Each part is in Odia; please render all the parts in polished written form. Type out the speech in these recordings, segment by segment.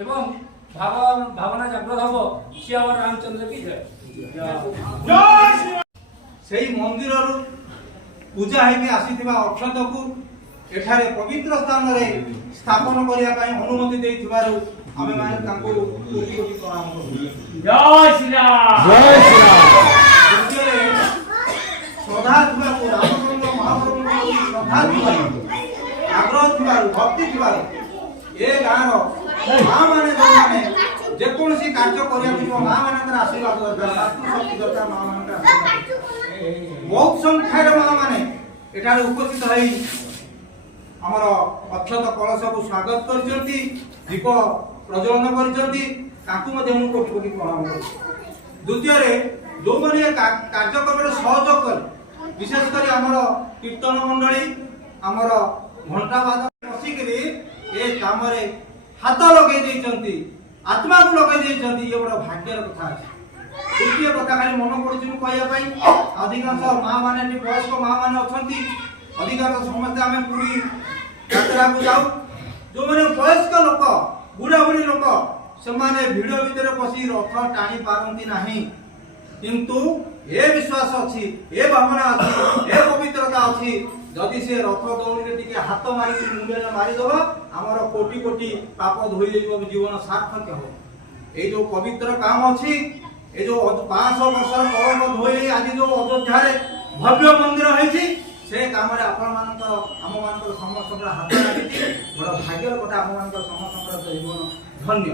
এবং ভাবনা জাগ্রত হব শ্রী আমার রামচন্দ্র কি জয়। সেই মন্দিরর পূজা হইকে আসিଥିବା ଅକ୍ଷତକୁ ଏଠାରେ ପବିତ୍ର ସ୍ଥାନରେ ସ୍ଥାପନ କରିବା ପାଇଁ ଅନୁମତି ଦେଇଥିବାରୁ ଆମେ ମାନେ ତାଙ୍କୁ କୋଟି କୋଟି ପ୍ରଣାମ କରୁଛୁ। ଜୟ ଶ୍ରୀରାମ ଜୟ ଶ୍ରୀରାମ। ଶ୍ରଦ୍ଧା ଥିବାରୁ ରାମଚନ୍ଦ୍ର ମହାପ୍ରଭୁଙ୍କ ଶ୍ରଦ୍ଧା ଥିବାରୁ ଆଗ୍ରହ ଥିବାରୁ ଭକ୍ତି ଥିବାରୁ ଏ ଗାଁର ମା ମାନେ ଯୋଉମାନେ ଯେକୌଣସି କାର୍ଯ୍ୟ କରିବାକୁ ଯିବ ମା ମାନଙ୍କର ଆଶୀର୍ବାଦ ଦରକାର, ବାସ୍ତୁ ଶକ୍ତି ଦରକାର, ମା ମାନଙ୍କର ଆଶୀର୍ବାଦ। ବହୁତ ସଂଖ୍ୟାରେ ମା ମାନେ ଏଠାରେ ଉପସ୍ଥିତ ହୋଇ ଆମର ଅକ୍ଷତ କଳସକୁ ସ୍ୱାଗତ କରିଛନ୍ତି, ଦୀପ ପ୍ରଜ୍ୱଳନ କରିଛନ୍ତି, ତାଙ୍କୁ ମଧ୍ୟ ମୁଁ କୋଟି କୋଟି ପ୍ରଣାମ କରୁଛି। ଦ୍ୱିତୀୟରେ ଯୋଉମାନେ କାର୍ଯ୍ୟକ୍ରମରେ ସହଯୋଗ କଲେ, ବିଶେଷ କରି ଆମର କୀର୍ତ୍ତନ ମଣ୍ଡଳୀ, ଆମର ଘଣ୍ଟାବାଦ ବସିକିରି ଏ କାମରେ ହାତ ଲଗେଇ ଦେଇଛନ୍ତି, ଆତ୍ମାକୁ ଲଗେଇ ଦେଇଛନ୍ତି, ଇଏ ବଡ଼ ଭାଗ୍ୟର କଥା ଅଛି। ଗୋଟିଏ କଥା ଖାଲି ମନେ ପଡୁଛି ମୁଁ କହିବା ପାଇଁ, ଅଧିକାଂଶ ମା ମାନେ ବୟସ୍କ ମା ମାନେ ଅଛନ୍ତି, ଅଧିକାଂଶ ସମସ୍ତେ ଆମେ ପୁରୀ ଯାତ୍ରାକୁ ଯାଉ, ଯୋଉମାନେ ବୟସ୍କ ଲୋକ ବୁଢା ବୁଢୀ ଲୋକ ସେମାନେ ଭିଡ ଭିତରେ ପଶି ରଥ ଟାଣି ପାରନ୍ତି ନାହିଁ, କିନ୍ତୁ ଏ ବିଶ୍ୱାସ ଅଛି, ଏ ଭାବନା ଅଛି, ଏ ପବିତ୍ରତା ଅଛି, ଯଦି ସେ ରଥ ଦୌଡ଼ିରେ ଟିକେ ହାତ ମାରିକି ମୁଣ୍ଡରେ ମାରିଦବ ଆମର କୋଟି କୋଟି ପାପ ଧୋଇଯିବ, ଜୀବନ ସାର୍ଥକ ହେବ। ଏଇ ଯୋଉ ପବିତ୍ର କାମ ଅଛି, এই যে 500 ବର୍ଷର ପରବ ଧୋଇ ଆଜି ଯୋଉ ଅଯୋଧ୍ୟାରେ ଭବ୍ୟ ମନ୍ଦିର ହେଇଛି, ସେ କାମରେ ଆପଣମାନଙ୍କର ଆମମାନଙ୍କର ସମସ୍ତଙ୍କର ହାତ ଲାଗିଛି, ବଡ଼ ଭାଗ୍ୟର କଥା। ଆମମାନଙ୍କର ସମସ୍ତଙ୍କର ଜୀବନ ଧନ୍ୟ।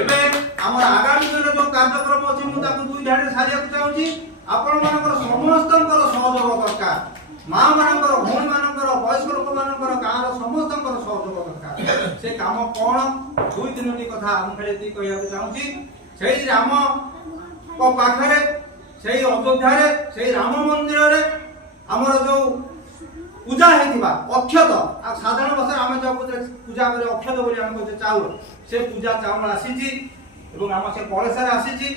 ଏବେ ଆମର ଆଗାମୀ ଦିନରେ ଯୋଉ କାର୍ଯ୍ୟକ୍ରମ ଅଛି ମୁଁ ତାକୁ 2 ଧାଡ଼ିରେ ସାରିବାକୁ ଚାହୁଁଛି। ଆପଣମାନଙ୍କର ସମସ୍ତଙ୍କର ସହଯୋଗ ଦରକାର, ମା ମାନଙ୍କର, ଭଉଣୀ ମାନଙ୍କର, ବୟସ୍କ ଲୋକମାନଙ୍କର, ଗାଁର ସମସ୍ତଙ୍କର ସହଯୋଗ ଦରକାର। ସେ କାମ କ'ଣ? 2-3ଟି କଥା ମୁଁ ଖାଲି ଏତିକି କହିବାକୁ ଚାହୁଁଛି। ସେଇ ରାମ ପାଖରେ, ସେଇ ଅଯୋଧ୍ୟାରେ, ସେଇ ରାମ ମନ୍ଦିରରେ ଆମର ଯୋଉ ପୂଜା ହେଇଥିବା ଅକ୍ଷତ, ଆଉ ସାଧାରଣ ଭାଷାରେ ଆମେ ଯୋଉ ପୂଜା କରି ଅକ୍ଷତ ବୋଲି ଆମେ କହୁଛେ ଚାଉଳ, ସେ ପୂଜା ଚାଉଳ ଆସିଛି ଏବଂ ଆମ ସେ କଳସରେ ଆସିଛି।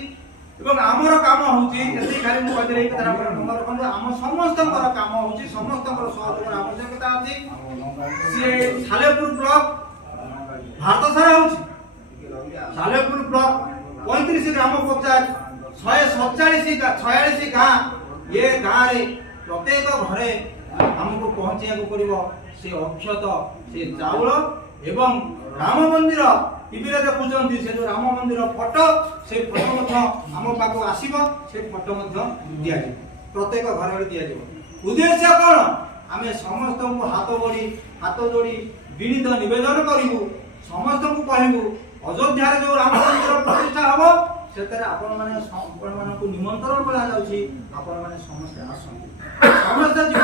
ଏବଂ ଆମର କାମ ହଉଛି, ଏତିକି ଖାଲି ମୁଁ କହିଦେଲି ଏଇ କଥାଟା ମନେ ରଖନ୍ତୁ, ଆମ ସମସ୍ତଙ୍କର କାମ ହଉଛି, ସମସ୍ତଙ୍କର ସହଯୋଗର ଆବଶ୍ୟକତା ଅଛି। ସିଏ ସାଲେପୁର ବ୍ଲକ ଭାରତ ସାରା ହଉଛି, ସାଲେପୁର ବ୍ଲକ 35 ଗ୍ରାମ ପଞ୍ଚାୟତ, 147 ଗାଁ, ଏ ଗାଁରେ ପ୍ରତ୍ୟେକ ଘରେ ଆମକୁ ପହଞ୍ଚିବାକୁ ପଡିବ ସେ ଅକ୍ଷତ, ସେ ଚାଉଳ ଏବଂ ରାମ ମନ୍ଦିର। ଟିଭିରେ ଦେଖୁଛନ୍ତି ସେ ଯୋଉ ରାମ ମନ୍ଦିର ଫଟୋ, ସେ ଫଟୋ ମଧ୍ୟ ଆମ ପାଖକୁ ଆସିବ, ସେ ଫଟୋ ମଧ୍ୟ ଦିଆଯିବ, ପ୍ରତ୍ୟେକ ଘରେ ଦିଆଯିବ। ଉଦ୍ଦେଶ୍ୟ କ'ଣ? ଆମେ ସମସ୍ତଙ୍କୁ ହାତ ଯୋଡ଼ି ବିନୀତ ନିବେଦନ କରିବୁ, ସମସ୍ତଙ୍କୁ କହିବୁ ଅଯୋଧ୍ୟାରେ ଯୋଉ ରାମ ମନ୍ଦିର ପ୍ରତିଷ୍ଠା ହବ, ସେଥିରେ ଆପଣମାନଙ୍କୁ ନିମନ୍ତ୍ରଣ କରାଯାଉଛି, ଆପଣମାନେ ସମସ୍ତେ ଆସନ୍ତୁ, ସମସ୍ତେ